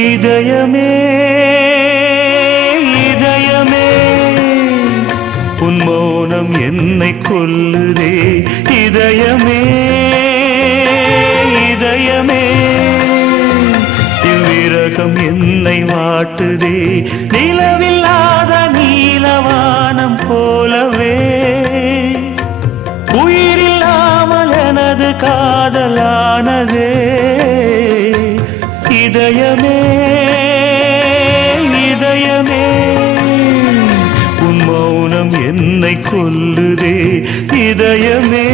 இதயமே இதயமே உன் மௌனம் என்னை கொல்லுதே இதயமே இதயமே இவ்விரகம் என்னை வாட்டுதே நிலவில்லாத நீலவானம் போலவே உயிரில்லாமல் எனது காதலானதே இதயமே இதயமே உன் மௌனம் என்னை கொல்லுதே இதயமே